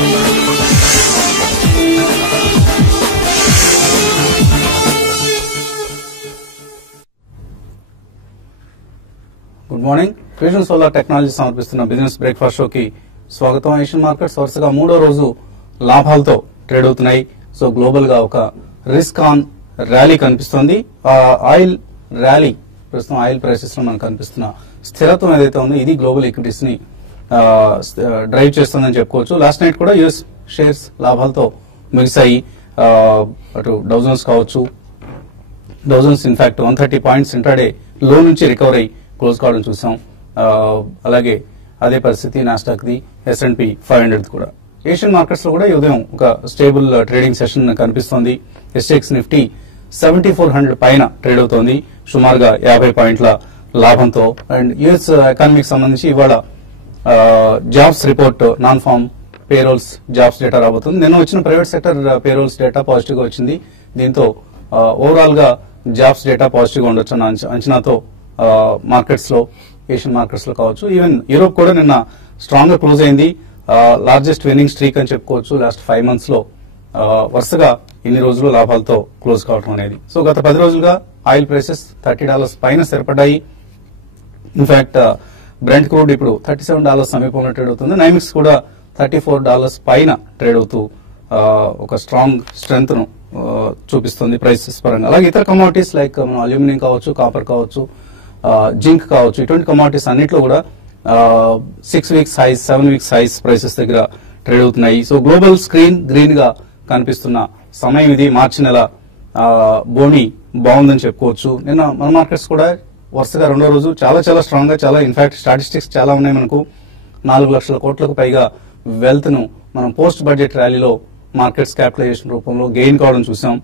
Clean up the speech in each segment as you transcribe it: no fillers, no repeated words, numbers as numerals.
Good morning. Fusion solar technology సమర్పిస్తున్న business breakfast షోకి స్వాగతం. ఏషియన్ మార్కెట్స్ వరుసగా మూడో రోజు లాభాలతో ట్రేడ్ అవుతున్నాయి. సో గ్లోబల్ గా ఒక రిస్క్ ఆన్ ర్యాలీ కనిపిస్తోంది. ఆయిల్ ర్యాలీ ప్రస్తుతం ఆయిల్ ప్రైసెస్ లో మనకు కనిపిస్తున్న స్థిరత్వం ఏదైతే ఉందో ఇది గ్లోబల్ ఈక్విటీస్ ని డ్రైవ్ చేస్తుందని చెప్పుకోవచ్చు. లాస్ట్ నైట్ కూడా యుఎస్ షేర్స్ లాభాలతో ముగిశాయి. అటు డౌజన్స్ కావచ్చు, డౌజన్స్ ఇన్ఫాక్ట్ 130 పాయింట్స్ ఇంట్రాడే లో నుంచి రికవర్ అయ్యి క్లోజ్ కావడం చూసాం. అలాగే అదే పరిస్థితి నాస్డాక్ ది, S&P 500 కూడా. ఏషియన్ మార్కెట్స్ లో కూడా ఈ ఉదయం ఒక స్టేబుల్ ట్రేడింగ్ సెషన్ కనిపిస్తోంది. SGX నిఫ్టీ 7400 పైన ట్రేడ్ అవుతోంది సుమారుగా 50 పాయింట్ల లాభంతో. అండ్ యుఎస్ ఎకానమీకి సంబంధించి ఇవాళ jobs report, non farm payrolls jobs data రాబోతుంది. నిన్న వచ్చిన private sector payrolls data positive గా వచ్చింది. దీంతో ఓవరాల్ గా జాబ్స్ డేటా పాజిటివ్ గా ఉండొచ్చు అన్న అంచనాతో మార్కెట్స్ లో, ఏషియన్ మార్కెట్స్ లో కావచ్చు, ఈవెన్ యూరోప్ కూడా నిన్న స్ట్రాంగ్ గా క్లోజ్ అయింది. లార్జెస్ట్ విన్నింగ్ స్ట్రీక్ అని చెప్పుకోవచ్చు. లాస్ట్ 5 months లో వరుసగా ఇన్ని రోజులు లాభాలతో క్లోజ్ కావడం అనేది. సో గత 10 రోజులుగా ఆయిల్ ప్రైసెస్ $30 పైన స్థిరపడ్డాయి. ఇన్ఫాక్ట్ బ్రెంట్ క్రూడ్ ఇప్పుడు $37 సమీపంలో ట్రేడ్ అవుతుంది. నైమిక్స్ కూడా $34 పైన ట్రేడ్ అవుతూ ఒక స్ట్రాంగ్ స్ట్రెంగ్త్ ను చూపిస్తుంది ప్రైసెస్ పరంగా. అలాగే ఇతర కమోడిటీస్ లైక్ మనం అల్యూమినియం కావచ్చు, కాపర్ కావచ్చు, జింక్ కావచ్చు, ఇటువంటి కమోడిటీస్ అన్నిట్లో కూడా 6 weeks highs, 7 weeks highs prices దగ్గర ట్రేడ్ అవుతున్నాయి. సో గ్లోబల్ స్క్రీన్ గ్రీన్ గా కనిపిస్తున్న సమయం ఇది. మార్చి నెల బోని బాగుందని చెప్పుకోవచ్చు. నిన్న మన మార్కెట్స్ కూడా వరుసగా రెండో రోజు చాలా చాలా స్ట్రాంగ్ గా, చాలా ఇన్ఫాక్ట్ స్టాటిస్టిక్స్ చాలా ఉన్నాయి మనకు. 4 లక్షల కోట్లకు పైగా వెల్త్ ను మనం పోస్ట్ బడ్జెట్ ర్యాలీలో మార్కెట్స్ క్యాపిటలైజేషన్ రూపంలో గెయిన్ కావడం చూసాం.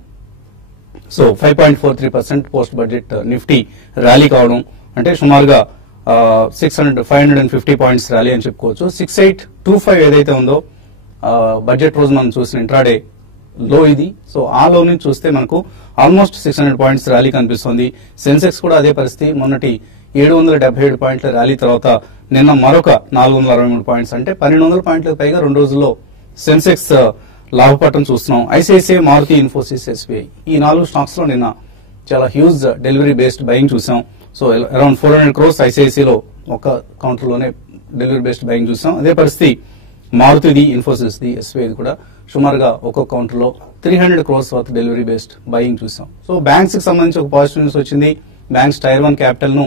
So 5.43% post budget Nifty rally కావడం అంటే సుమారుగా 550 పాయింట్స్ ర్యాలీ అని చెప్పుకోవచ్చు. 6825 ఏదైతే ఉందో బడ్జెట్ రోజు మనం చూసిన ఇంట్రాడే లో ఇది. సో ఆ లో నుంచి చూస్తే మనకు ఆల్మోస్ట్ 600 పాయింట్స్ ర్యాలీ కనిపిస్తుంది. సెన్సెక్స్ కూడా అదే పరిస్థితి. మొన్నటి 777 పాయింట్ల ర్యాలీ తర్వాత నిన్న మరొక 463 పాయింట్స్ అంటే 1200 పాయింట్లకు పైగా 2 రోజుల్లో సెన్సెక్స్ లాభపడటం చూస్తున్నాం. ఐసిఐసిఐ, మారుతి, ఇన్ఫోసిస్, SBI ఈ 4 స్టాక్స్ లో నిన్న చాలా హ్యూజ్ డెలివరీ బేస్డ్ బయింగ్ చూసాం. సో అరౌండ్ 400 crores ఐసిఐసిఐలో ఒక కౌంటర్ లోనే డెలివరీ బేస్డ్ బయింగ్ చూసాం. అదే పరిస్థితి మారుతిది, ఇన్ఫోసిస్ ది, SBI కూడా సుమారుగా ఒక్కొక్క కౌంటర్ లో 300 crores worth delivery based buying చూసాం. సో బ్యాంక్స్ కి సంబంధించి ఒక పాజిటివ్ న్యూస్ వచ్చింది. బ్యాంక్స్ టైర్ 1 క్యాపిటల్ ను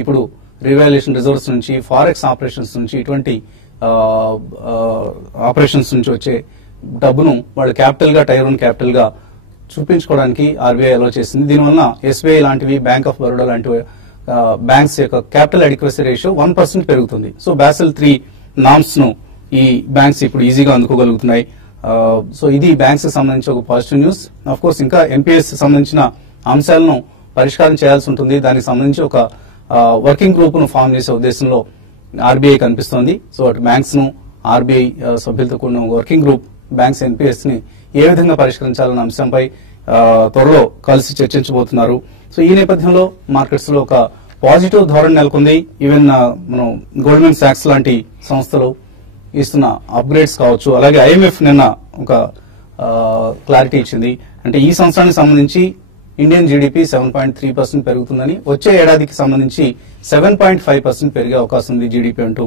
ఇప్పుడు రివాల్యుయేషన్ రిజర్వ్స్ నుంచి, ఫారెక్స్ ఆపరేషన్స్ నుంచి, ఇటువంటి ఆపరేషన్స్ నుంచి వచ్చే డబ్బును వాళ్ళు క్యాపిటల్ గా, టైర్ 1 క్యాపిటల్ గా చూపించుకోవడానికి ఆర్బీఐ అలో చేసింది. దీనివల్ల SBI లాంటివి, బ్యాంక్ ఆఫ్ బరోడా లాంటివి బ్యాంక్స్ యొక్క క్యాపిటల్ అడిక్వసీ రేషియో 1% పెరుగుతుంది. సో బాసెల్ 3 నామ్స్ ను ఈ బ్యాంక్స్ ఇప్పుడు ఈజీగా అందుకోగలుగుతున్నాయి. సో ఇది బ్యాంక్స్ కి సంబంధించి ఒక పాజిటివ్ న్యూస్. ఆఫ్ కోర్స్ ఇంకా ఎన్పిఎస్ సంబంధించిన అంశాలను పరిష్కారం చేయాల్సి ఉంటుంది. దానికి సంబంధించి ఒక వర్కింగ్ గ్రూప్ ను ఫామ్ చేసే ఉద్దేశంలో ఆర్బీఐ కనిపిస్తోంది. సో అటు బ్యాంక్స్ ను, ఆర్బీఐ సభ్యులతో కూడిన వర్కింగ్ గ్రూప్ బ్యాంక్స్ ఎన్పిఎస్ ని ఏ విధంగా పరిష్కరించాలన్న అంశంపై త్వరలో కలిసి చర్చించబోతున్నారు. సో ఈ నేపథ్యంలో మార్కెట్స్ లో ఒక పాజిటివ్ ధోరణి నెలకొంది. ఈవెన్ మనం గోల్డ్మెన్ సాక్స్ లాంటి సంస్థలు ఇస్తున్న అప్గ్రేడ్స్ కావచ్చు. అలాగే IMF నిన్న ఒక క్లారిటీ ఇచ్చింది. అంటే ఈ సంవత్సరానికి సంబంధించి ఇండియన్ జీడీపీ 7.3% పెరుగుతుందని, వచ్చే ఏడాదికి సంబంధించి 7.5% పెరిగే అవకాశం ఉంది జీడీపీ అంటూ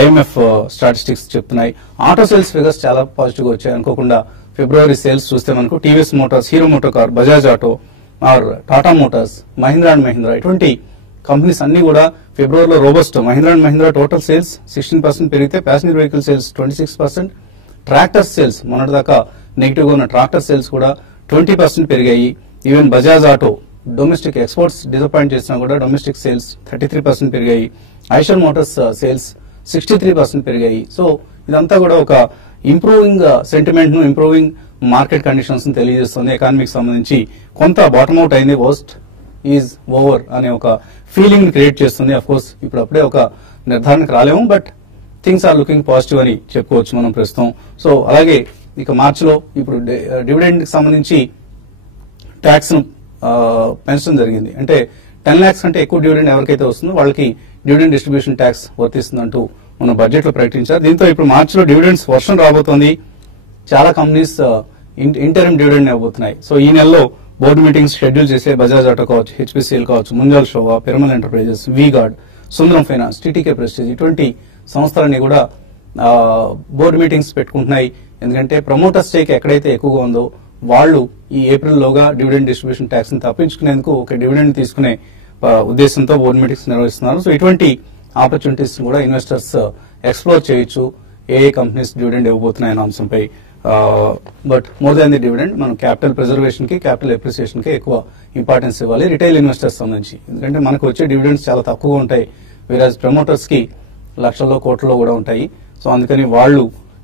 IMF స్టాటిస్టిక్స్ చెప్తున్నాయి. ఆటో సేల్స్ ఫిగర్స్ చాలా పాజిటివ్ గా వచ్చాయి. అనుకోకుండా ఫిబ్రవరి సేల్స్ చూస్తే మనకు TVS Motors, Hero MotoCorp, Bajaj Auto or Tata Motors, Mahindra and Mahindra ఇటువంటి కంపెనీస్ అన్ని కూడా ఫిబ్రవరిలో robust. Mahindra and Mahindra total sales 16% పెరిగితే passenger vehicle sales 26%, tractor sales మొన్నటిదాకా నెగిటివ్ గా ఉన్న ట్రాక్టర్ సేల్స్ కూడా 20% పెరిగాయి. Even Bajaj Auto domestic exports disappoint చేసినా కూడా డొమెస్టిక్ సేల్స్ 33% పెరిగాయి. ఐషర్ మోటార్స్ సేల్స్ 63% పెరిగాయి. సో ఇదంతా కూడా ఒక ఇంప్రూవింగ్ సెంటిమెంట్ ను, ఇంప్రూవింగ్ మార్కెట్ కండిషన్స్ ను తెలియజేస్తుంది. ఎకానమీకి సంబంధించి కొంత బాటమ్ అవుట్ అయింది, వర్స్ట్ ఈజ్ ఓవర్ అనే ఒక ఫీలింగ్ ని క్రియేట్ చేస్తుంది. అఫ్ కోర్స్ ఇప్పుడు అప్పుడే ఒక నిర్ధారణకు రాలేము, but things are looking positive అని చెప్పుకోవచ్చు మనం ప్రస్తుతం. సో అలాగే ఇక మార్చిలో ఇప్పుడు డివిడెండ్ కి సంబంధించి ట్యాక్స్ ను పెంచడం జరిగింది. అంటే 10 lakhs కంటే ఎక్కువ డివిడెండ్ ఎవరికైతే వస్తుందో వాళ్ళకి డివిడెండ్ డిస్ట్రిబ్యూషన్ ట్యాక్స్ వర్తిస్తుందంటూ మన బడ్జెట్ లో ప్రకటించారు. దీంతో ఇప్పుడు మార్చిలో డివిడెండ్స్ వర్షం రాబోతోంది. చాలా కంపెనీస్ ఇంటరిమ్ డివిడెండ్ ఇవ్వబోతున్నాయి. సో ఈ నెలలో బోర్డు మీటింగ్స్ షెడ్యూల్ చేసే బజాజ్ ఆటో కావచ్చు, హెచ్పిసిఎల్ కావచ్చు, ముంజాల్ షోవా, పిరమల్ ఎంటర్ప్రైజెస్, వీగార్డ్, సుందరం ఫైనాన్స్, టీటీకే ప్రెస్టీజ్ ఇటువంటి సంస్థలన్నీ కూడా బోర్డు మీటింగ్స్ పెట్టుకుంటున్నాయి. ఎందుకంటే ప్రమోటర్ స్టేక్ ఎక్కడైతే ఎక్కువగా ఉందో వాళ్ళు ఈ ఏప్రిల్లోగా డివిడెండ్ డిస్ట్రిబ్యూషన్ ట్యాక్స్ ని తప్పించుకునేందుకు ఒక డివిడెండ్ తీసుకునే ఉద్దేశంతో బోర్డు మీటింగ్స్ నిర్వహిస్తున్నారు. సో ఇటువంటి ఆపర్చునిటీస్ కూడా ఇన్వెస్టర్స్ ఎక్స్ప్లోర్ చేయొచ్చు. ఏ కంపెనీస్ డివిడెండ్ ఇవ్వబోతున్నాయి అనే అంశంపై. But more than the dividend మనం క్యాపిటల్ ప్రిజర్వేషన్ కి, క్యాపిటల్ అప్రిసియేషన్ కి ఎక్కువ ఇంపార్టెన్స్ ఇవ్వాలి రిటైల్ ఇన్వెస్టర్స్ సంబంధించి. ఎందుకంటే మనకు వచ్చే డివిడెండ్స్ చాలా తక్కువగా ఉంటాయి, వేరాజ్ ప్రమోటర్స్ కి లక్షల్లో కోట్లలో కూడా ఉంటాయి. సో అందుకని వాళ్ళు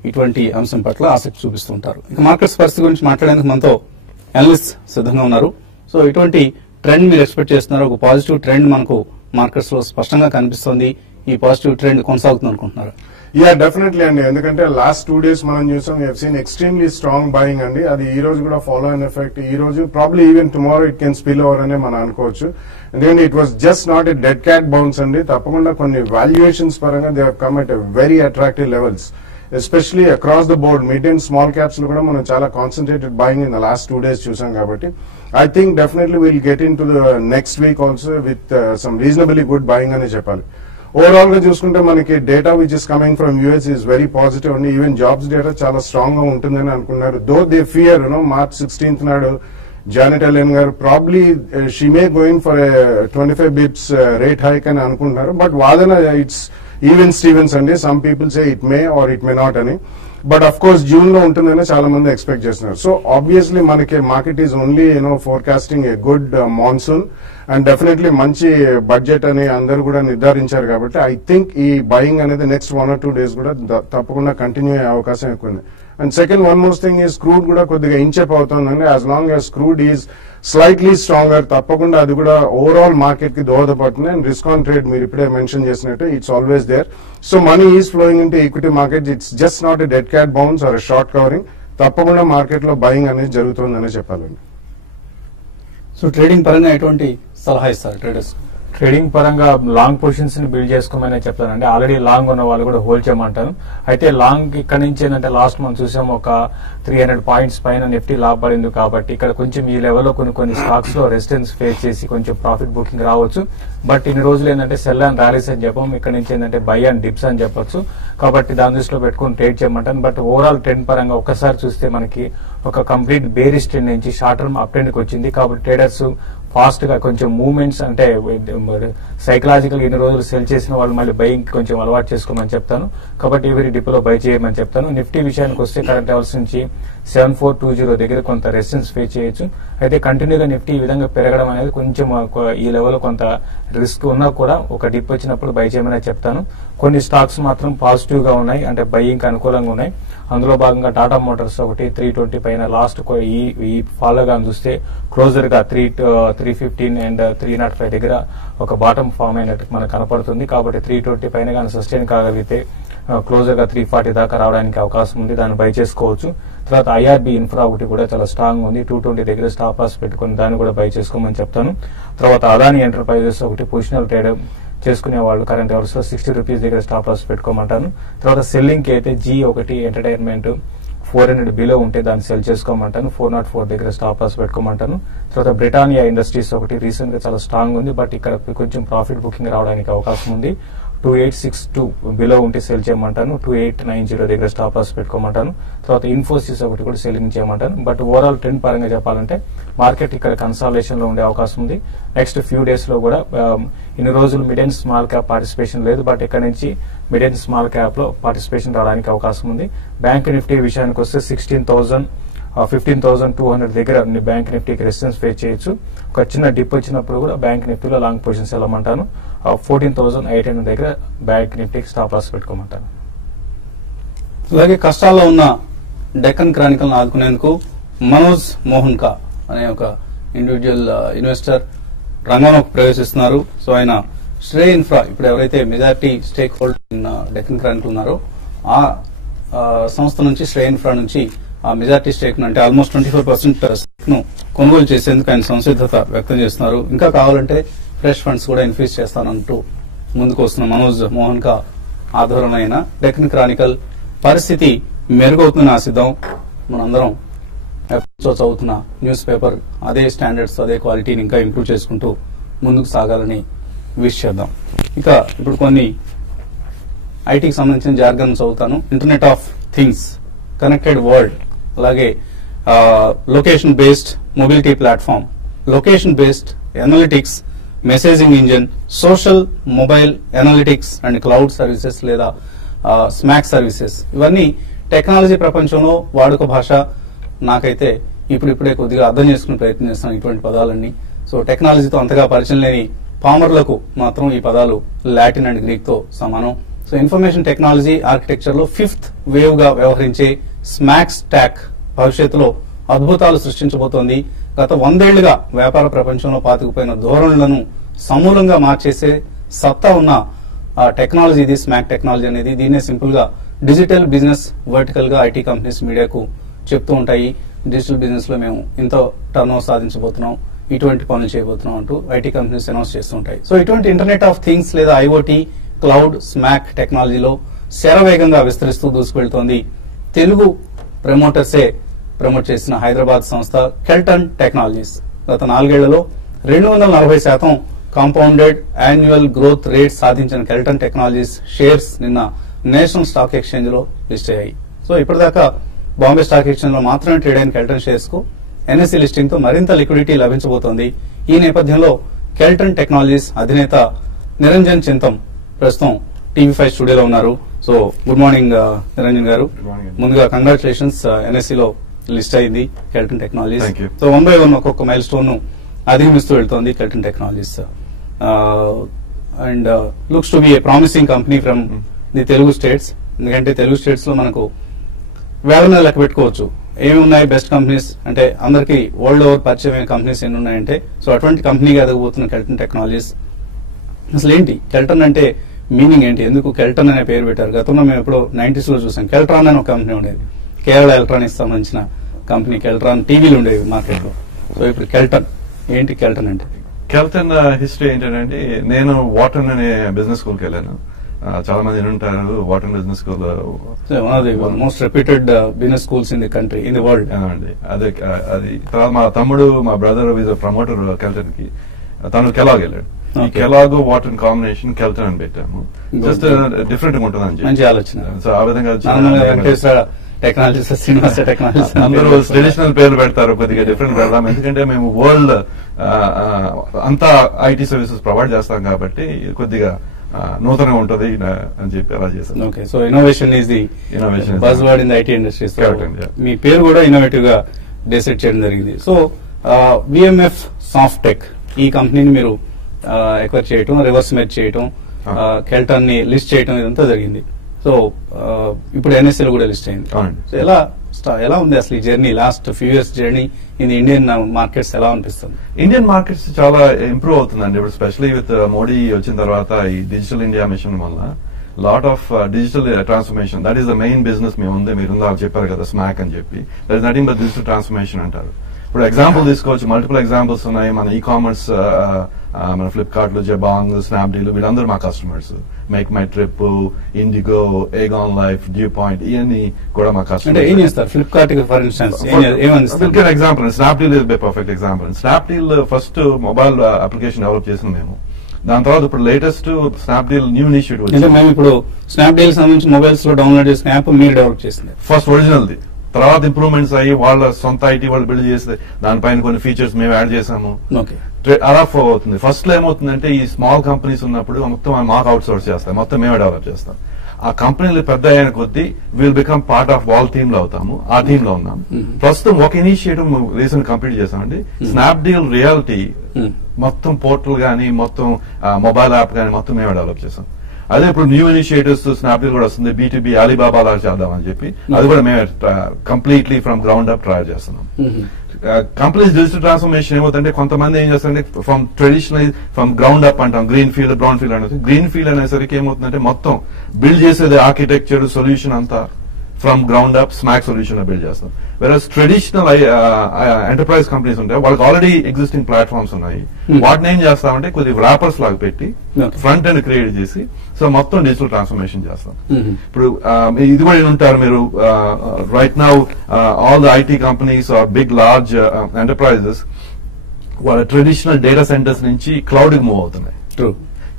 ఇటువంటి అంశం పట్ల ఆసక్తి చూపిస్తుంటారు. ఇక మార్కెట్స్ పరిస్థితి గురించి మాట్లాడేందుకు మనతో అనలిస్ట్ సిద్ధంగా ఉన్నారు. సో ఇటువంటి ట్రెండ్ మీరు ఎక్స్పెక్ట్ చేస్తున్నారు? ఒక పాజిటివ్ ట్రెండ్ మనకు మార్కెట్స్ లో స్పష్టంగా కనిపిస్తుంది. ఈ పాజిటివ్ ట్రెండ్ కొనసాగుతుంది అనుకుంటున్నారు? యా, డెఫినెట్లీ అండి. ఎందుకంటే లాస్ట్ 2 days మనం చూసాం, we have seen extremely strong buying అండి. అది ఈ రోజు కూడా ఫాలో అయిన ఎఫెక్ట్. ఈ రోజు probably even tomorrow it can spill over అనే మనం అనుకోవచ్చు. ఎందుకంటే it was just not a dead cat bounce అండి. తప్పకుండా కొన్ని వాల్యుయేషన్స్ పరంగా they have come at a very attractive levels, especially across the board. Mid and small caps లో కూడా మనం చాలా concentrated buying in the last 2 days చూసాం. కాబట్టి I think definitely we'll get into the next week also with some reasonably good buying అని చెప్పాలి. Overall గా చూసుకుంటే మనకి data which is coming from US is very positive అండి. Even jobs data చాలా strong గా ఉంటుందని అనుకున్నారు. Though they fear March 16th నాడు జానెట్ ఎలెన్ గారు probably she may going for 25 bips rate hike అని అనుకుంటున్నారు. బట్ వాదన ఇట్స్ ఈవెన్ స్టీవెన్స్ అండి. Some people say it may or it may not అని. బట్ అఫ్ కోర్స్ జూన్ లో ఉంటుందని చాలా మంది ఎక్స్పెక్ట్ చేస్తున్నారు. సో ఆబ్వియస్లీ మనకి market is only forecasting a good monsoon and definitely మంచి బడ్జెట్ అని అందరూ కూడా నిర్ధారించారు. కాబట్టి ఐ థింక్ ఈ బయింగ్ అనేది నెక్స్ట్ 1 or 2 days కూడా తప్పకుండా కంటిన్యూ అయ్యే అవకాశం ఎక్కువ ఉంది. And second one most thing is crude కూడా కొద్దిగా ఇంచెప్ అవుతుందండి. As long as crude is slightly stronger తప్పకుండా అది కూడా ఓవరాల్ మార్కెట్ కి దోహదపడుతుంది. అండ్ రిస్క్ ఆన్ ట్రేడ్ మీరు ఇప్పుడే మెన్షన్ చేసినట్టు it's always there. So money is flowing in to equity market. It's just not a dead cat bounce or short covering. తప్పకుండా market లో బయింగ్ అనేది జరుగుతుందనే చెప్పాలండి. సో ట్రేడింగ్ పరంగా ఎటువంటి సలహా ఇస్తారు ట్రేడర్స్? ట్రేడింగ్ పరంగా లాంగ్ పొజిషన్స్ ని బిల్డ్ చేసుకోమని చెప్తానండి. ఆల్రెడీ లాంగ్ ఉన్న వాళ్ళు కూడా హోల్డ్ చేయమంటాను. అయితే లాంగ్ ఇక్కడ నుంచి ఏంటంటే లాస్ట్ మనం చూసాం ఒక 300 points పైన నిఫ్టీ లాభపడింది. కాబట్టి ఇక్కడ కొంచెం ఈ లెవెల్లో కొన్ని స్టాక్స్ లో రెసిస్టెన్స్ ఫేస్ చేసి కొంచెం ప్రాఫిట్ బుకింగ్ రావచ్చు. బట్ ఇన్ని రోజులు ఏంటంటే సెల్ అండ్ ర్యాలీస్ అని చెప్పాం, ఇక్కడ నుంచి ఏంటంటే బై అండ్ డిప్స్ అని చెప్పొచ్చు. కాబట్టి దాని దృష్టిలో పెట్టుకుని ట్రేడ్ చేయమంటాను. బట్ ఓవరాల్ ట్రెండ్ పరంగా ఒక్కసారి చూస్తే మనకి ఒక కంప్లీట్ బేరిష్ ట్రెండ్ నుంచి షార్ట్ టర్మ్ అప్ ట్రెండ్ కి వచ్చింది. కాబట్టి ట్రేడర్స్ ఫాస్ట్ గా కొంచెం మూవ్మెంట్స్ అంటే సైకలాజికల్ ఇన్ని రోజులు సెల్ చేసిన వాళ్ళు మళ్ళీ బయింగ్ కొంచెం అలవాటు చేసుకోమని చెప్తాను. కాబట్టి ఎవరి డిపోలో బై చేయమని చెప్తాను. నిఫ్టీ విషయానికి వస్తే కరెంట్ లెవెల్స్ నుంచి 7420 దగ్గర కొంత రెసిస్టెన్స్ ఫేస్ చేయొచ్చు. అయితే కంటిన్యూగా నిఫ్టీ ఈ విధంగా పెరగడం అనేది కొంచెం ఈ లెవెల్ కొంత రిస్క్ ఉన్నా కూడా ఒక డిప్ వచ్చినప్పుడు బై చేయమని చెప్తాను. కొన్ని స్టాక్స్ మాత్రం పాజిటివ్ గా ఉన్నాయి, అంటే బయింగ్ అనుకూలంగా ఉన్నాయి. అందులో భాగంగా టాటా మోటార్స్ ఒకటి 320 పైన లాస్ట్ ఈ ఫాలో గా చూస్తే క్లోజర్ గా 315 అండ్ 305 దగ్గర ఒక బాటం ఫామ్ అయినట్టు మనకు కనపడుతుంది. కాబట్టి 320 పైన కానీ సస్టైన్ కాగలిగితే క్లోజర్ గా 340 దాకా రావడానికి అవకాశం ఉంది, దాన్ని బై చేసుకోవచ్చు. తర్వాత ఐఆర్బి ఇన్ఫ్రా ఒకటి కూడా చాలా స్ట్రాంగ్ ఉంది, 220 దగ్గర స్టాప్ లాస్ పెట్టుకుని దాన్ని కూడా బై చేసుకోమని చెప్తాను. తర్వాత అదాని ఎంటర్ప్రైజెస్ ఒకటి పొజిషనల్ ట్రేడ్ చేసుకునే వాళ్ళు కరెంట్ అవర్స్ లో 60 రూపీస్ దగ్గర స్టాప్ లాస్ పెట్టుకోమంటాను. తర్వాత సెల్లింగ్ కి అయితే జీ ఒకటి ఎంటర్టైన్మెంట్ 400 బిలో ఉంటే దాన్ని సెల్ చేసుకోమంటాను. 404 దగ్గర స్టాప్ లాస్ పెట్టుకోమంటాను. తర్వాత బ్రిటానియా ఇండస్ట్రీస్ ఒకటి రీసెంట్ గా చాలా స్ట్రాంగ్ ఉంది, బట్ ఇక్కడ కొంచెం ప్రాఫిట్ బుకింగ్ రావడానికి అవకాశం ఉంది. 2862 బిలో ఉంటే సెల్ చేయమంటాను. 2890 దగ్గర స్టాప్ లాస్ పెట్టుకోమంటాను. తర్వాత ఇన్ఫోసిస్ ఒకటి కూడా సెల్లింగ్ చేయమంటాను. బట్ ఓవరాల్ ట్రెండ్ పరంగా చెప్పాలంటే మార్కెట్ ఇక్కడ కన్సాలేషన్ లో ఉండే అవకాశం ఉంది. నెక్స్ట్ ఫ్యూ డేస్ లో కూడా ఇన్ని రోజులు mid and small cap participation లేదు, బట్ ఇక్కడ నుంచి మిడ్ అండ్ స్మాల్ క్యాప్ లో పార్టిసిపేషన్ రావడానికి అవకాశం ఉంది. బ్యాంక్ నిఫ్టీ విషయానికి వస్తే 15,200 దగ్గర బ్యాంక్ నిఫ్టీకి రెసిస్టెన్స్ ఫేస్ చేయొచ్చు. ఒక చిన్న డిప్ వచ్చినప్పుడు కూడా బ్యాంక్ నిఫ్టీలో లాంగ్ పొజిషన్స్ వెళ్ళమంటాను. 14,800 దగ్గర బ్యాంక్ నిఫ్టీకి స్టాప్ లాస్ పెట్టుకోమంటాను. అలాగే కష్టాల్లో ఉన్న డెక్కన్ క్రానికల్ ఆదుకునేందుకు మనోజ్ మోహన్కా అనే ఒక ఇండివిజువల్ ఇన్వెస్టర్ రంగంలోకి ప్రవేశిస్తున్నారు. సో ఆయన శ్రేయ్ ఇన్ఫ్రా ఇప్పుడు ఎవరైతే majority stake holder in Deccan Chronicle ఉన్నారో ఆ సంస్థ నుంచి శ్రేయ్ ఇన్ఫ్రా నుంచి ఆ మెజారిటీ స్టేక్ అంటే ఆల్మోస్ట్ 24% స్టేక్ ను కొనుగోలు చేసేందుకు ఆయన సంసిద్ధత వ్యక్తం చేస్తున్నారు. ఇంకా కావాలంటే ఫ్రెష్ ఫండ్స్ కూడా ఇన్ఫ్యూజ్ చేస్తానంటూ ముందుకు వస్తున్న మనోజ్ మోహన్కా ఆధ్వర్యంలో అయిన డెక్కన్ క్రానికల్ పరిస్థితి మెరుగవుతుందని ఆశిద్దాం. మనందరం ఎప్పటితో చదువుతున్న న్యూస్ పేపర్ అదే స్టాండర్డ్స్ అదే క్వాలిటీని ఇంకా ఇంప్రూవ్ చేసుకుంటూ ముందుకు సాగాలని విష్ చేద్దాం. ఇక ఇప్పుడు కొన్ని ఐటీకి సంబంధించిన జార్గన్ చదువుతాను. Internet of things, connected world, అలాగే location based mobility platform, location based analytics, messaging engine, social mobile analytics and cloud services లేదా స్మాక్ సర్వీసెస్, ఇవన్నీ టెక్నాలజీ ప్రపంచంలో వాడుక భాష. నాకైతే ఇప్పుడిప్పుడే కొద్దిగా అర్థం చేసుకునే ప్రయత్నం చేస్తాను ఇటువంటి పదాలన్నీ. సో టెక్నాలజీతో అంతగా పరిచయం లేని పామర్లకు మాత్రం ఈ పదాలు లాటిన్ అండ్ గ్రీక్ తో సమానం. సో ఇన్ఫర్మేషన్ టెక్నాలజీ ఆర్కిటెక్చర్ లో 5th వేవ్ గా వ్యవహరించే స్మాక్ స్టాక్ భవిష్యత్తులో అద్భుతాలు సృష్టించబోతోంది. గత 100 ఏళ్లుగా వ్యాపార ప్రపంచంలో పాతుకుపోయిన ధోరణులను సమూలంగా మార్చేసే సత్తా ఉన్న టెక్నాలజీ ఇది స్మాక్ టెక్నాలజీ అనేది. దీన్నే సింపుల్ గా డిజిటల్ బిజినెస్ వర్టికల్ గా ఐటీ కంపెనీస్ మీడియాకు చెప్తూ ఉంటాయి. డిజిటల్ బిజినెస్ లో మేము ఇంత టర్న్ ఓవర్ సాధించబోతున్నాం, ఇటువంటి పనులు చేయబోతున్నాం అంటూ ఐటీ కంపెనీస్ అనౌన్స్ చేస్తుంటాయి. సో ఇటువంటి ఇంటర్నెట్ ఆఫ్ థింగ్స్ లేదా ఐఓటీ, క్లౌడ్, స్మాక్ టెక్నాలజీలో శరవేగంగా విస్తరిస్తూ దూసుకెళ్తోంది. తెలుగు ప్రమోటర్సే ప్రమోట్ చేసిన హైదరాబాద్ సంస్థ కెల్టన్ టెక్నాలజీస్ గత 4 ఏళ్లలో 240% కాంపౌండెడ్ యాన్యువల్ గ్రోత్ రేట్ సాధించిన కెల్టన్ టెక్నాలజీస్ షేర్స్ నిన్న నేషనల్ స్టాక్ ఎక్స్చేంజ్ లో లిస్ట్ అయ్యాయి. సో ఇప్పటిదాకా బాంబే స్టాక్ ఎక్స్చేంజ్ లో మాత్రమే ట్రేడ్ అయిన కెల్టన్ షేర్స్ కు ఎన్ఎస్సీ లిస్టింగ్ తో మరింత లిక్విడిటీ లభించబోతోంది. ఈ నేపథ్యంలో కెల్టన్ టెక్నాలజీస్ అధినేత నిరంజన్ చింతం ప్రస్తుతం టీవీ5 స్టూడియోలో ఉన్నారు. సో గుడ్ మార్నింగ్ నిరంజన్ గారు. ముందుగా కంగ్రాచులేషన్స్, ఎన్ఎస్సీలో లిస్ట్ అయింది కెల్టన్ టెక్నాలజీస్. సో 1 by 1 ఒక్కొక్క మైల్ స్టోన్ ను అధిగమిస్తూ వెళ్తోంది Kelton technologies. And looks to be A promising company from the Telugu states. ఎందుకంటే తెలుగు స్టేట్స్ లో మనకు వేల మీద లెక్క పెట్టుకోవచ్చు ఏమి ఉన్నాయి బెస్ట్ కంపెనీస్ అంటే, అందరికి వరల్డ్ ఓవర్ పరిచయమైన కంపెనీస్ ఎన్ని ఉన్నాయంటే. సో అటువంటి కంపెనీగా ఎదగబోతున్న కెల్టన్ టెక్నాలజీస్. అసలు ఏంటి కెల్టన్ అంటే మీనింగ్ ఏంటి, ఎందుకు కెల్టన్ అనే పేరు పెట్టారు? గతంలో మేము ఎప్పుడో 90s లో చూసాం. కెల్ట్రాన్ అనే ఒక కంపెనీ ఉండేది, కేరళ ఎలక్ట్రానిక్స్ సంబంధించిన కంపెనీ. కెల్ట్రాన్ టీవీలు ఉండేవి మార్కెట్ లో. సో ఇప్పుడు కెల్టన్ ఏంటి? కెల్టన్ అంటే కెల్టన్ హిస్టరీ ఏంటంటే, నేను వాటన్ అనే బిజినెస్ స్కూల్కి వెళ్ళాను. చాలా మంది ఉంటారు Wharton business school, most reputed business schools in the country, in the world. అదే అది తర్వాత మా తమ్ముడు, మా బ్రదర్ ఈజ్ ప్రమోటర్ కెల్టన్ కి. తను కెలాగ్ వెళ్ళాడు. ఈ కెలాగ్ వాటన్ కాంబినేషన్ కెల్టన్ అని పెట్టాము. జస్ట్ డిఫరెంట్ ఉంటుంది అని మంచి ఆలోచన. సో ఆ విధంగా టెక్నాలజీస్, శ్రీనివాస టెక్నాలజీస్ అందరూ ట్రెడిషనల్ పేర్లు పెడతారు, కొద్దిగా డిఫరెంట్ పెడదాం. ఎందుకంటే మేము వరల్డ్ అంతా ఐటీ సర్వీసెస్ ప్రొవైడ్ చేస్తాం కాబట్టి కొద్దిగా నూతనంగా ఉంటుంది అని చెప్పి అలా చేస్తాం. Okay, so innovation is the buzz word in the IT industry. మీ పేరు కూడా ఇన్నోవేటివ్ గా డిసైడ్ చేయడం జరిగింది. సో విఎంఎఫ్ సాఫ్ట్ టెక్ ఈ కంపెనీని మీరు ఎక్వైర్ చేయటం, రివర్స్ మెర్జ్ చేయటం, కెల్టన్ ని లిస్ట్ చేయటం ఇదంతా జరిగింది. సో ఇప్పుడు ఎన్ఎస్సీలో కూడా లిస్ట్ అయింది. సో ఎలా ఉంది అసలు ఈ journey, last few years journey in Indian markets ఎలా అనిపిస్తుంది? ఇండియన్ మార్కెట్స్ చాలా ఇంప్రూవ్ అవుతుందండి. ఇప్పుడు స్పెషల్లీ విత్ మోడీ వచ్చిన తర్వాత ఈ డిజిటల్ ఇండియా మిషన్ వల్ల lot of digital transformation, that is the main business మేము ఉంది. మీరు చెప్పారు కదా స్మాక్ అని చెప్పి, that is nothing but digital transformation అంటారు. ఇప్పుడు ఎగ్జాంపుల్ తీసుకోవచ్చు, మల్టిపుల్ ఎగ్జాంపుల్స్ ఉన్నాయి. మన ఈ కామర్స్, మన ఫ్లిప్కార్ట్ లో, జబాంగ్, స్నాప్డీల్ వీళ్ళందరూ మా customers. Make my trip, IndiGo, Aegon life, dew point ఇవన్నీ కూడా మా customers. Flipkart for instance example, Snapdeal is by perfect example. Snapdeal first mobile application develop చేసింది మేము. దాని తర్వాత ఇప్పుడు లేటెస్ట్ స్నాప్డీల్ న్యూ ఇనిషియేటివ్. మేము ఇప్పుడు స్నాప్డీల్ సంబంధించి మొబైల్స్ లో డౌన్లోడ్ చేసిన యాప్ మీరు డెవలప్ చేసింది ఫస్ట్ ఒరిజినల్ది. తర్వాత ఇంప్రూవ్మెంట్స్ అయ్యి వాళ్ళ సొంత ఐటీ వాళ్ళు బిల్డ్ చేస్తే దానిపైన కొన్ని ఫీచర్స్ మేము యాడ్ చేసాము. అలా అవుతుంది. ఫస్ట్ లో ఏమవుతుందంటే, ఈ స్మాల్ కంపెనీస్ ఉన్నప్పుడు మొత్తం మాకు అవుట్ సోర్స్ చేస్తాం, మొత్తం మేమే డెవలప్ చేస్తాం. ఆ కంపెనీలు పెద్ద అయిన కొద్దీ విల్ బికమ్ పార్ట్ ఆఫ్ వాళ్ళ టీమ్ లో అవుతాము. ఆ టీమ్ లో ఉన్నాం. ప్రస్తుతం ఒక ఇనిషియేటివ్ రీసెంట్ కంప్లీట్ చేసామండి. స్నాప్డీల్ రియాలిటీ మొత్తం పోర్టల్ గానీ, మొత్తం మొబైల్ యాప్ గానీ మొత్తం మేమే డెవలప్ చేసాం. అదే ఇప్పుడు న్యూ ఇనిషియేటివ్స్ స్నాప్డీల్ కూడా వస్తుంది. B2B అలీబాబా లాగా చేద్దామని చెప్పి అది కూడా మేము completely from ground up try చేస్తున్నాం. కంపెనీస్ డిజిటల్ ట్రాన్స్ఫర్మేషన్ ఏమవుతుందంటే, కొంతమంది ఏం చేస్తారంటే from traditional from ground up అంటాం, గ్రీన్ ఫీల్డ్, బ్రౌన్ ఫీల్డ్ అనేది. గ్రీన్ ఫీల్డ్ అనేసరికి ఏమవుతుందంటే మొత్తం బిల్డ్ చేసేది ఆర్కిటెక్చర్, సొల్యూషన్ అంతా from ground up smack solution build చేస్తాం. వెరస్ ట్రెడిషనల్ ఎంటర్ప్రైజ్ కంపెనీస్ ఉంటాయి, వాళ్ళకి ఆల్రెడీ ఎగ్జిస్టింగ్ ప్లాట్ఫామ్స్ ఉన్నాయి. వాటిని ఏం చేస్తామంటే కొద్దిగా వ్రాపర్స్ లాగా పెట్టి ఫ్రంట్ ఎండ్ క్రియేట్ చేసి సో మొత్తం డిజిటల్ ట్రాన్స్ఫర్మేషన్ చేస్తాం. ఇప్పుడు ఇది కూడా ఉంటారు మీరు, right now all the IT companies are big large enterprises వాళ్ళ ట్రెడిషనల్ డేటా సెంటర్స్ నుంచి క్లౌడ్ కి మూవ్ అవుతున్నాయి.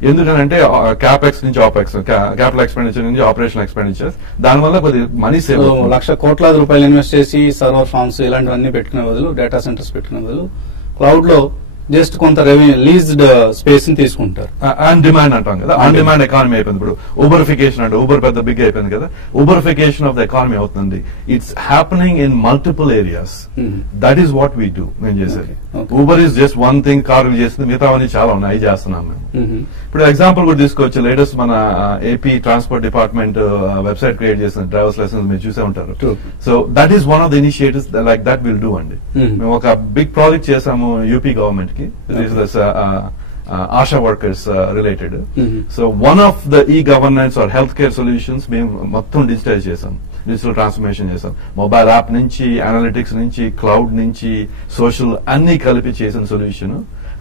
ఎందుకనంటే క్యాపెక్స్ నుంచి ఆపెక్స్, క్యాపిటల్ ఎక్స్పెండిచర్ నుంచి ఆపరేషనల్ ఎక్స్పెండిచర్స్, దానివల్ల కొద్ది మనీ సేవ్. ₹1,00,00,000 ఇన్వెస్ట్ చేసి సర్వర్ ఫార్మ్స్ ఇలాంటివన్నీ పెట్టుకునే బదులు, డేటా సెంటర్స్ పెట్టుకునే బదులు క్లౌడ్ లో జస్ట్ కొంత లీజ్డ్ స్పేస్ ని తీసుకుంటారు. ఆన్ డిమాండ్ అంటాం కదా, ఆన్ డిమాండ్ ఎకానమీ అయిపోయింది. ఇప్పుడు ఊబరిఫికేషన్ అంటే ఊబర్ పెద్ద బిగ్ అయిపోయింది కదా, ఊబరిఫికేషన్ ఆఫ్ ద ఎకానమీ అవుతుంది. It's happening in multiple areas. That is what we do. మేము చేసేది Uber is just one thing, car చేసింది, మిగతావన్నీ చాలా ఉన్నాయి, చేస్తున్నాం మేము. ఇప్పుడు ఎగ్జాంపుల్ కూడా తీసుకోవచ్చు. లేటెస్ట్ మన AP transport department website create చేసిన డ్రైవర్స్ లైసెన్స్ మీరు చూసే ఉంటారు. So that is one of the initiatives like that will do అండి. మేము ఒక బిగ్ ప్రాజెక్ట్ చేసాము యూపీ గవర్నమెంట్ కి, ASHA workers related. So one of the e governance or health care solutions మేము మొత్తం డిజిటైజ్ చేసాం, డిజిటల్ ట్రాన్స్ఫర్మేషన్ చేసాం. మొబైల్ యాప్ నుంచి, అనలిటిక్స్ నుంచి, క్లౌడ్ నుంచి, సోషల్ అన్ని కలిపి చేసిన solution.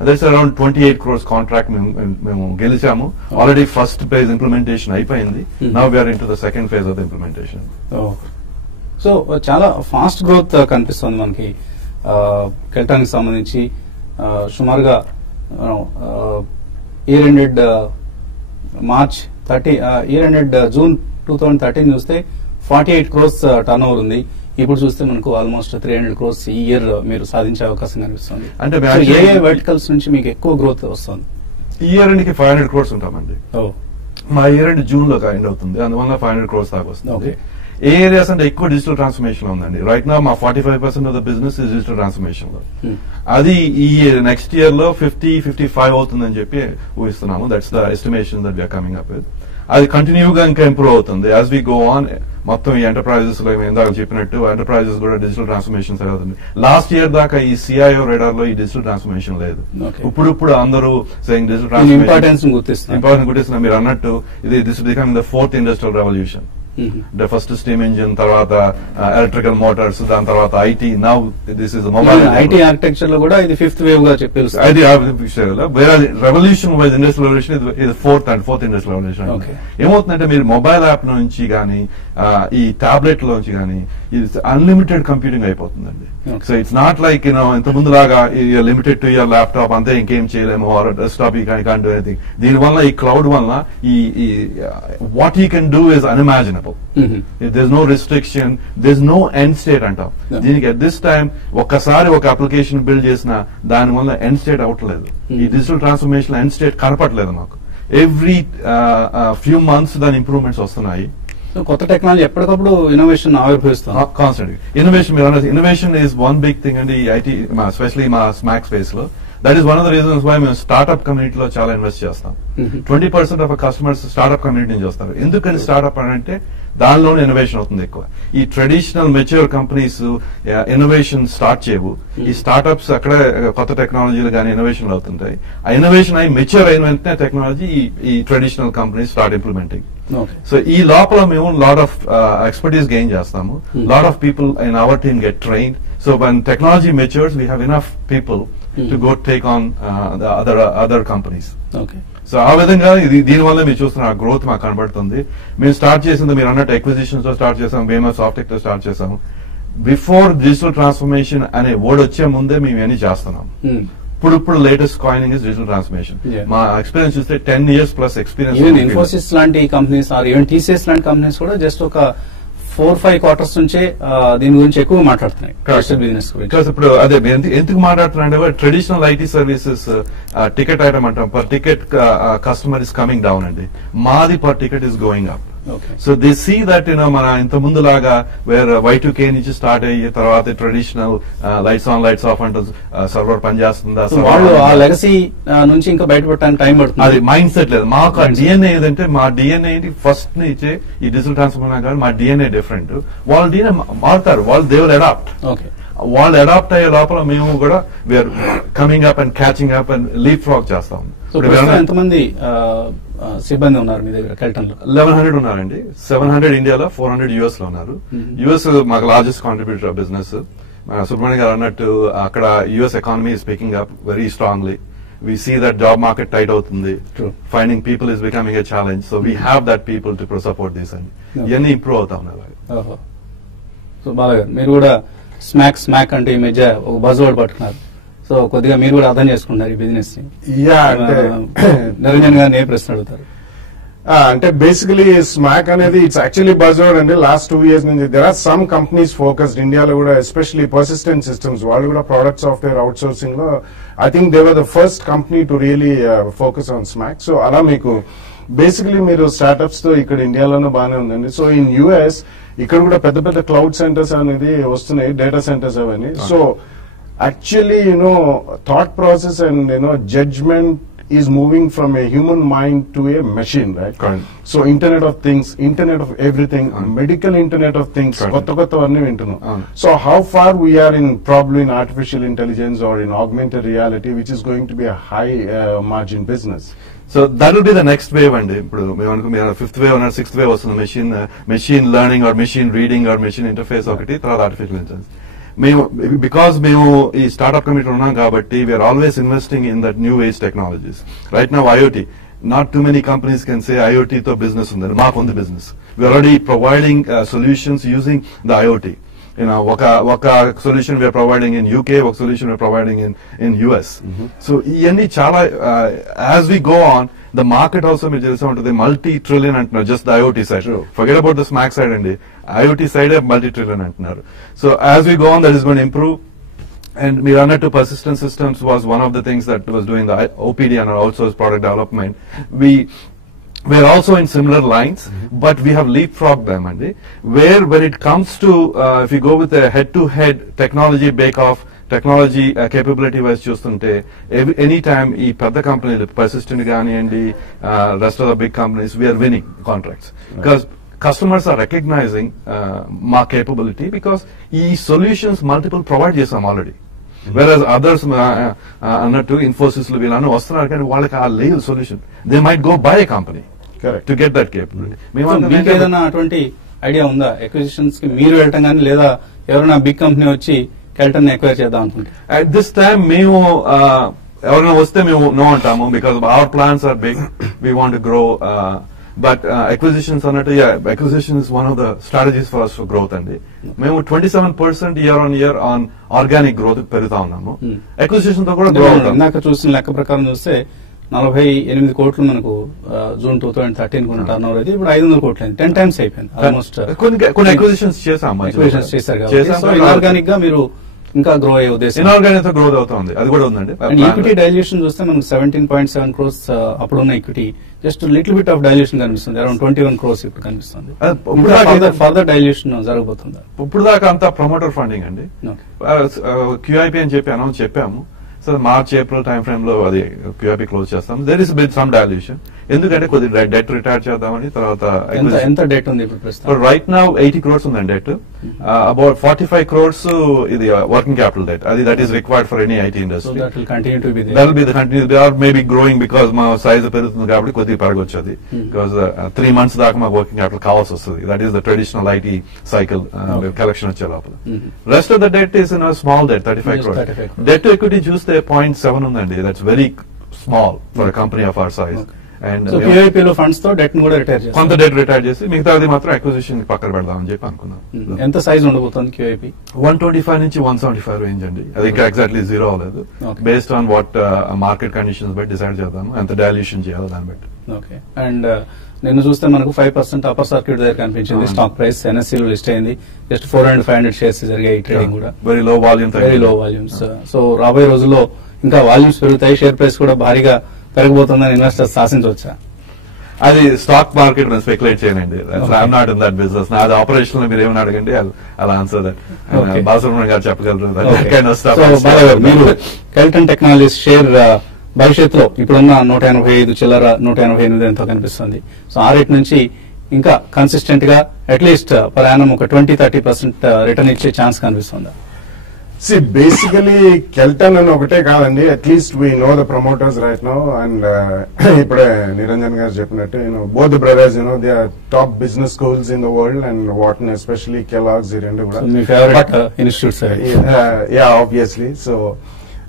That's around 28 crores contract మేము గెలిచాము. ఆల్రెడీ ఫస్ట్ ఫేజ్ ఇంప్లిమెంటేషన్ అయిపోయింది. Now we're in to the second phase of the implementation. So చాలా ఫాస్ట్ గ్రోత్ కనిపిస్తుంది మనకి కెల్టానికి సంబంధించి. సుమారుగా year ended March 30 year ended June 2013 చూస్తే 48 crores టర్న్ ఉంది. ఇప్పుడు చూస్తే మనకు ఆల్మోస్ట్ 300 crores ఈ ఇయర్ మీరు సాధించే అవకాశం కనిపిస్తుంది. అంటే ఏ వర్టికల్స్ నుంచి మీకు ఎక్కువ గ్రోత్ వస్తుంది? ఈ ఇయర్ ఎండ్కి 500 crores ఉంటామండి. మా ఇయర్ ఎండ్ జూన్ లో ఎండ్ అవుతుంది, అందువల్ల 500 crores దాకా వస్తుంది. ఏ ఏరియాస్ అంటే ఎక్కువ డిజిటల్ ట్రాన్స్ఫర్మేషన్ ఉందండి. రైట్ నా మా 45% of the business is digital transformation లో. అది ఈ నెక్స్ట్ ఇయర్ లో 50-55 అవుతుందని చెప్పి ఊహిస్తున్నాము. That's the estimation that we're coming up with. అది కంటిన్యూగా ఇంకా ఇంప్రూవ్ అవుతుంది యాజ్ వి గో ఆన్. మొత్తం ఈ ఎంటర్ప్రైజెస్ లో ఇందాక చెప్పినట్టు ఎంటర్ప్రైజెస్ కూడా డిజిటల్ ట్రాన్స్ఫర్మేషన్ అవుతుంది. లాస్ట్ ఇయర్ దాకా ఈ CIO రేడార్ లో ఈ డిజిటల్ ట్రాన్స్ఫర్మేషన్ లేదు. ఇప్పుడు అందరూ డిజిటల్ ట్రాన్స్ఫర్మేషన్ ఇంపార్టెన్స్ గుర్తిస్తున్నారు. మీరు అన్నట్టు ఇది this becoming the 4th industrial revolution. First steam engine, తర్వాత ఎలక్ట్రికల్ మోటార్స్, దాని తర్వాత IT. Now this is mobile. IT architecture లో కూడా ఇది 5th వేవ్ గా చెప్పేసి IT revolution wise industrial revolution ఇది 4th ఇండస్ట్రియల్ రెవల్యూషన్. ఏమవుతుందంటే మీరు మొబైల్ యాప్ నుంచి కానీ ఈ టాబ్లెట్ లోంచి కానీ ఇది అన్లిమిటెడ్ కంప్యూటింగ్ అయిపోతుందండి. సో ఇట్స్ నాట్ లైక్ ఇంత ముందు లాగా లిమిటెడ్ టు యువర్ ల్యాప్టాప్ అంతే, ఇంకేం చేయలేము, are desktop you can't do anything. దీనివల్ల ఈ క్లౌడ్ వల్ల ఈ what you can do is unimaginable. there's no restriction, there's no end state అంటాం. దీనికి at this time ఒక్కసారి ఒక అప్లికేషన్ బిల్డ్ చేసినా దాని వల్ల ఎండ్ స్టేట్ అవట్లేదు. ఈ డిజిటల్ ట్రాన్స్ఫర్మేషన్ ఎండ్ స్టేట్ కనపట్లేదు మాకు. ఎవ్రీ ఫ్యూ మంత్స్ దాని ఇంప్రూవ్మెంట్స్ వస్తున్నాయి. కొత్త టెక్నాలజీ ఎప్పటికప్పుడు ఇన్నోవేషన్ ఆవిర్భవిస్తుంది constant. Innovation is one big thing అండి ఈ ఐటీ, ఎస్పెషలీ మా స్మాక్ స్పేస్ లో. That is one of the reasons why మేము స్టార్ట్అప్ కమ్యూనిటీలో చాలా ఇన్వెస్ట్ చేస్తాం. 20% ఆఫ్ కస్టమర్స్ స్టార్ట్అప్ కమ్యూనిటీ నుంచి వస్తారు. ఎందుకని స్టార్ట్అప్ అంటే దానిలోనే ఇన్నోవేషన్ అవుతుంది ఎక్కువ. ఈ traditional mature companies innovation start చేయవు. ఈ స్టార్ట్అప్స్ అక్కడ కొత్త టెక్నాలజీలు కానీ ఇన్నోవేషన్ అవుతుంటాయి. ఆ ఇన్నోవేషన్ అయి మెచ్యూర్ అయిన వెంటనే టెక్నాలజీ ఈ traditional companies start implementing. So ఈ లోపల మేము లాట్ ఆఫ్ ఎక్స్పర్టీస్ గెయిన్ చేస్తాము. Lot of people in our team get trained. So when technology matures, we have enough people to go take on the other companies. So ఆ విధంగా దీనివల్ల మీరు చూస్తున్న growth మాకు కనబడుతుంది. మేము స్టార్ట్ చేసింది మీరు అన్నట్టు ఎక్విజిషన్స్ తో స్టార్ట్ చేసాం, BMS సాఫ్టెక్ తో స్టార్ట్ చేసాము. బిఫోర్ డిజిటల్ ట్రాన్స్ఫర్మేషన్ అనే వర్డ్ వచ్చే ముందే మేము ఇవన్నీ చేస్తున్నాం. ఇప్పుడు latest coining is digital transformation. మా ఎక్స్పీరియన్స్ చూస్తే 10 years ప్లస్ ఎక్స్పీరియన్స్. ఇన్ఫోసిస్ లాంటి కంపెనీస్ ఆర్ ఈవెన్ TCS లాంటి కంపెనీస్ కూడా జస్ట్ ఒక 4-5 quarters నుంచే దీని గురించి ఎక్కువ మాట్లాడుతున్నాయి బిజినెస్ గురించి. ఇప్పుడు అదే ఎందుకు మాట్లాడుతున్నారంటే traditional IT services ticket item అంటాం, per ticket customer is coming down అండి. మాది per ticket is going up. So they see that మన ఇంత ముందు లాగా వేర్ Y2K నుంచి స్టార్ట్ అయ్యి తర్వాత traditional lights on lights off అంటే సర్వర్ పనిచేస్తుందా, వాళ్ళు ఆ లెగసీ నుంచి ఇంకా బయటపడటానికి టైం పడుతుంది. అది మైండ్ సెట్ లేదు మాకు. ఆ DNA ఏదంటే మా DNA ఫస్ట్ నుంచి ఈ డిజిటల్ ట్రాన్స్ఫర్మేషన్ కానీ మా DNA డిఫరెంట్. వాళ్ళ DNA మారుతారు, వాళ్ళు దే విల్ అడాప్ట్. వాళ్ళు అడాప్ట్ అయ్యే లోపల మేము కూడా we're coming up and catching up and leapfrog చేస్తాం. ఎంతమంది సిబ్బంది ఉన్నారు మీ దగ్గర కెల్టన్ లో? 1100 ఉన్నారండి. 700 ఇండియాలో, 400 యుఎస్ లో ఉన్నారు. యుఎస్ మాకు లార్జెస్ట్ కాంట్రిబ్యూటర్ బిజినెస్. సుబ్రహ్మణ్య గారు అన్నట్టు అక్కడ US economy is picking up very strongly. We see that job market tight అవుతుంది. Finding people is becoming a challenge. So we have that people to support this and ఇవన్నీ improve అవుతా ఉన్నాయి. So బాలగారు మీరు కూడా smack అంటే ఈ మధ్య ఒక బజ్ వర్డ్ పట్టుకున్నారు. సో కొద్దిగా మీరు కూడా అర్థం చేసుకున్నారు ఈ బిజినెస్ ని. నిరంజన్ గారిని ఏ ప్రశ్న అడుగుతారు? అంటే బేసికలీ స్మాక్ అనేది ఇట్స్ యాక్చువల్లీ బజ్వర్డ్ అండి. లాస్ట్ 2 years నుంచి there are some companies focused ఇండియాలో కూడా, ఎస్పెషల్లీ పర్సిస్టెంట్ సిస్టమ్స్ వాళ్ళు కూడా ప్రొడక్ట్ సాఫ్ట్వేర్ అవుట్ సోర్సింగ్ లో I think they were the first company to really focus on SMAC. So అలా మీకు బేసికలీ మీరు స్టార్ట్అప్స్ తో ఇక్కడ ఇండియాలోనే బాగానే ఉందండి. సో ఇన్ యుఎస్ ఇక్కడ కూడా పెద్ద పెద్ద క్లౌడ్ సెంటర్స్ అనేది వస్తున్నాయి, డేటా సెంటర్స్ అవన్నీ. So actually thought process and judgement is moving from a human mind to a machine, right? Correct. So Internet of Things, Internet of Everything, medical Internet of Things, kotta vanni vintunam. So how far we are in probably in artificial intelligence or in augmented reality, which is going to be a high margin business. So that will be the next wave అండి. ఇప్పుడు మేము అనుకున్న 5th wave or 6th wave వస్తుంది. Machine learning or machine reading are machine interface ఒకటి, తర్వాత artificial intelligence. Because మేము ఈ startup committee ఉన్నాం కాబట్టి we're always investing in that new age technologies. Right now IoT, not too many companies can say IoT తో business ఉందని. మాకు ఉంది business. We're already providing solutions using the IoT. ఒక solution we're providing in UK, ఒక solution we're providing in US. So ఇవన్నీ చాలా as we go on the market also మీరు తెలిసే ఉంటుంది, multi-trillion అంటున్నారు just the IoT side. Forget about the smack side అండి, IoT side multi-trillion అంటున్నారు. So as we go on, that is going to improve. And మీరు అన్నట్టు persistent systems was one of the things that was doing the OPD and our outsourced product development. We're also in similar lines, but we have leapfrogged them, and when it comes to if you go with a head-to-head technology bake-off, technology capability wise చూస్తుంటే any time ఈ పెద్ద కంపెనీలు పర్సిస్టెంట్ కానివ్వండి, rest of the big companies, we're winning contracts because customers are recognising మా capability because ఈ solutions multiple provide చేసాం already. Versus others అన్నట్టు ఇన్ఫోసిస్ లో వీళ్ళని వస్తున్నారు కానీ వాళ్ళకి ఆ లేదు solution. They might go by a company to get that capability. మీకు ఏదైనా అటువంటి ఐడియా ఉందా ఎక్విజిషన్స్ కి మీరు వెళ్ళటం కానీ, లేదా ఎవరైనా బిగ్ కంపెనీ వచ్చి కెల్టన్ ఎక్వైర్ చేద్దాం అనుకుంటే? అట్ దిస్ టైమ్ మేము ఎవరైనా వస్తే మేము నో అంటాము because our plans are big, we want grow. But acquisitions అన్నట్టు acquisition is one of the strategies for us for growth అండి. మేము 27% year on year on organic growth పెరుగుతా ఉన్నాము. అక్విజిషన్ తో కూడా గ్రో అవుతాం. ఇందాక చూసిన లెక్క ప్రకారం చూస్తే 48 కోట్లు మనకు జూన్ 2013 కొన్న టర్న్ ఓవర్ అయితే ఇప్పుడు 500 కోట్లు అయింది. 10 times అయిపోయింది ఆల్మోస్ట్. కొన్ని అక్విజిషన్స్ చేశారు కాబట్టి ఇనార్గానిక్ గా మీరు ఇంకా గ్రో అయ్యే ఉద్దేశం. ఇనార్గానిక్ గ్రోత్ అవుతుంది, అది కూడా ఉందండి. ఈక్విటీ డైల్యూషన్ చూస్తే మనకు 17.7 crores అప్పుడున్న equity just little bit of dilution కనిపిస్తుంది, అరౌండ్ 21 crores ఇప్పుడు కనిపిస్తుంది. ఫర్దర్ డైల్యూషన్ జరగబోతుందా? ఇప్పుడు దాకా అంతా ప్రమోటర్ ఫండింగ్ అండి. QIP అని చెప్పి అనౌన్స్ చెప్పాము. So March April time frame లో అది QIP క్లోజ్ చేస్తాం. There is bit some dilution, ఎందుకంటే కొద్దిగా డెట్ రిటైర్ చేద్దామని. తర్వాత ఎంత డెట్ ఉంది ఇప్పుడు? రైట్ నౌ 80 crores ఉందండి డెట్. అబౌట్ 45 crores ఇది వర్కింగ్ క్యాపిటల్ డెట్, అది that is required for any IT industry. That will be the continue or maybe growing because మా సైజ్ పెరుగుతుంది కాబట్టి కొద్దిగా పెరగొచ్చు అది. బికాస్ 3 months దాకా మాకు వర్కింగ్ క్యాపిటల్ కావాల్సి వస్తుంది. That is the traditional IT cycle collection వచ్చే లోపల. Rest of the debt is in small debt, 35 crores. Debt to equity చూస్తే 0.7 ఉందండి. That's very small for company of our size. And QIP లో funds తో debt కూడా retire చేసి, కొంత debt retire చేసి మిగతాది మాత్రం అక్విజిషన్ పక్కన పెడదామని చెప్పి అనుకున్నాం. ఎంత సైజ్ ఉండబోతుంది QIP? 125 నుంచి 175 రేంజ్ అండి. అది ఇంకా ఎగ్జాక్ట్లీ జీరో అవ్వలేదు. Based on what market conditions బట్టి డిసైడ్ చేద్దాము ఎంత డైల్యూషన్ చేయాలో దాన్ని బట్టి. ఓకే. అండ్ నిన్న చూస్తే మనకు 5% అప్పర్ సర్క్యూట్ దగ్గర కనిపించింది. స్టాక్ ప్రైస్ NSE లో లిస్ట్ అయింది. జస్ట్ 400-500 షేర్స్ జరిగాయి ట్రేడింగ్ కూడా. Very low volumes. సో రాబోయే రోజుల్లో ఇంకా వాల్యూమ్స్ పెరుగుతాయి, షేర్ ప్రైస్ కూడా భారీగా పెరగబోతుందని ఇన్వెస్టర్స్ ఆశించవచ్చా? అది స్టాక్ మార్కెట్ నేను స్పెక్యులేట్ చేయనండి. I'm not in that business. నాది ఆపరేషన్ లో మీరు ఏమైనా అడగండి, అలా ఆన్సర్ దట్. బాలసుబ్రహ్మణ్యం గారు చెప్పగలరు. మీరు కెల్టన్ టెక్నాలజీస్ షేర్ భవిష్యత్తులో ఇప్పుడున్న 185 చిల్లర 188 ఎంతో కనిపిస్తుంది. సో ఆ రేట్ నుంచి ఇంకా కన్సిస్టెంట్ గా అట్లీస్ట్ పర్ యానం ఒక 20-30% రిటర్న్ ఇచ్చే ఛాన్స్ కనిపిస్తుందా? See, basically, Kelton and ఒకటే కాదండి. At least we know the promoters right now, and ఇప్పుడే నిరంజన్ గారు చెప్పినట్టు, both the brothers, they are top business schools in the world, and Wharton, especially Kellogg's, ఈ రెండు కూడా. So, మీ favorite institutes. Yeah, obviously. So,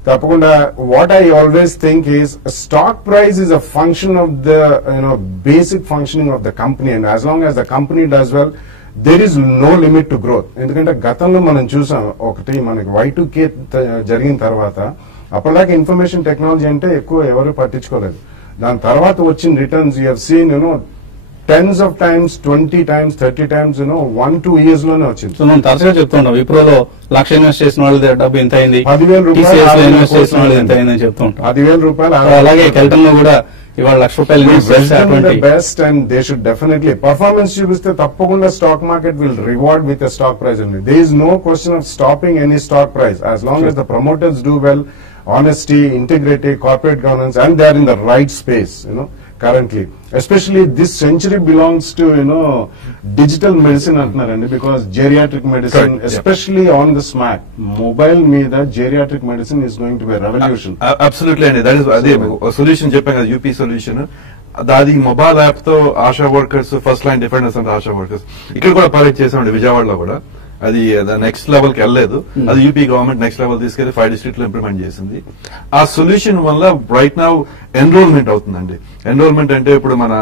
తప్పకుండా what I always think is stock price is a function of the basic functioning of the company, and as long as the company does well, there is no limit to growth. ఎందుకంటే గతంలో మనం చూసాం, ఒకటి మనకి Y2K జరిగిన తర్వాత అప్పటిదాకా information technology అంటే ఎక్కువ ఎవరు పట్టించుకోలేదు. దాని తర్వాత వచ్చిన returns you have seen tens of times, 20 times, 30 times 1-2 years లోనే వచ్చింది. సో మనం తరచుగా చెప్తుంటాం, విప్రోలో లక్ష ఇన్వెస్ట్ చేసిన వాళ్ళ డబ్బు ఎంత అయింది, 10,000 రూపాయలు ఇన్వెస్ట్ చేసిన వాళ్ళు ఎంత అయిందని చెప్తూ ఉంటాం. 10,000 రూపాయలు. అలాగే కెల్టన్ లో కూడా ఇవాళ ₹1,00,000 best, and they should definitely performance చూపిస్తే తప్పకుండా stock market will reward with a stock price అండి. There is no question of stopping any stock price as long as the promoters do well, honesty, integrity, corporate governance, and they are in the right space, currently. Especially this century belongs to, digital medicine antunarandi, because geriatric medicine, correct, especially on the smack, mobile meeda geriatric medicine is going to be a revolution. Absolutely, and that is a solution చెప్పాను కదా, UP solution. అది mobile app తో ASHA workers, first line defenders అంటే ASHA workers ఇక్కడ కూడా pilot చేసామండి విజయవాడలో కూడా. అది నెక్స్ట్ లెవెల్ కి వెళ్ళలేదు, అది యూపీ గవర్నమెంట్ నెక్స్ట్ లెవెల్ తీసుకెళ్లి 5 districts లో ఇంప్లిమెంట్ చేసింది. ఆ సొల్యూషన్ వల్ల రైట్ నౌ ఎన్రోల్మెంట్ అవుతుందండి. ఎన్రోల్మెంట్ అంటే ఇప్పుడు మన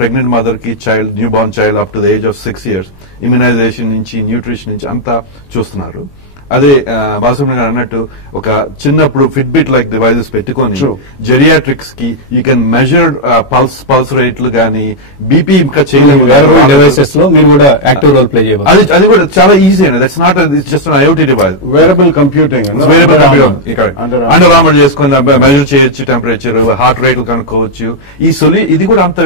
ప్రెగ్నెంట్ మదర్ కి child, new born child up to the age of 6 years immunisation నుంచి, న్యూట్రిషన్ నుంచి అంతా చూస్తున్నారు. అదే బాలసుబ్రహ్మణ్యం గారు అన్నట్టు ఒక చిన్నప్పుడు ఫిట్బిట్ లైక్ డివైజెస్ పెట్టుకొని జెరియాట్రిక్స్ కి యూ కెన్ మెజర్ పల్స్ రేట్లు గానీ, బీపీ ఇంకా చేయలేము. డివైసెస్ లో మీరు కూడా యాక్టివ్ రోల్ ప్లే చేయాలి. అది కూడా చాలా ఈజీ అండి. That's not just IoT device, wearable computing, Under Armour చేసుకుని మెజర్ చేయొచ్చు, టెంపరేచర్, హార్ట్ రేట్లు కనుక్కోవచ్చు. ఇది కూడా అంత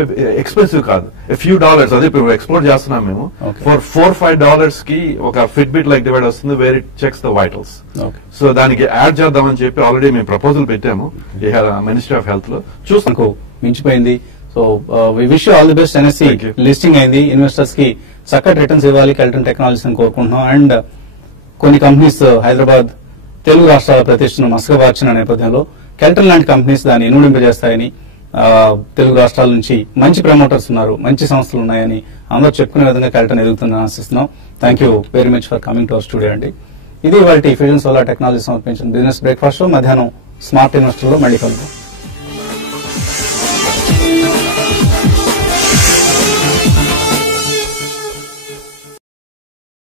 ఎక్స్పెన్సివ్ కాదు, ఫ్యూ డాలర్స్. అదే ఇప్పుడు ఎక్స్పోర్ట్ చేస్తున్నాం మేము. ఫర్ $4-5 కి ఒక ఫిట్బిట్ లైక్ డివైస్ వస్తుంది, where it checks the vitals. So దానికి యాడ్ చేద్దామని చెప్పి ఆల్రెడీ మేము ప్రపోజల్ పెట్టాము మినిస్ట్రీ ఆఫ్ హెల్త్ లో. చూసాను మించిపోయింది. So we wish all the best. NSE listing అయింది, ఇన్వెస్టర్స్ కి చక్కటి రిటర్న్స్ ఇవ్వాలి కెల్టన్ టెక్నాలజీస్ అని కోరుకుంటున్నాం. అండ్ కొన్ని కంపెనీస్ హైదరాబాద్, తెలుగు రాష్ట్రాల ప్రతిష్టను మసకబార్చిన నేపథ్యంలో కెల్టన్ లాంటి కంపెనీస్ దాన్ని ఇనుడింపజేస్తాయని, తెలుగు రాష్ట్రాల నుంచి మంచి ప్రమోటర్స్ ఉన్నారు, మంచి సంస్థలు ఉన్నాయని అందరూ చెప్పుకునే విధంగా కెల్టన్ ఎదుగుతుందని ఆశిస్తున్నాం. Thank you very much for coming to our studio అండి. ఇది ఇవాళ ఫ్యూజన్ సోలార్ టెక్నాలజీ సమర్పించిన బిజినెస్ బ్రేక్ఫాస్ట్ షో. మధ్యాహ్నం స్మార్ట్ ఇన్వెస్టర్ లో మళ్ళీ కలుద్దాం.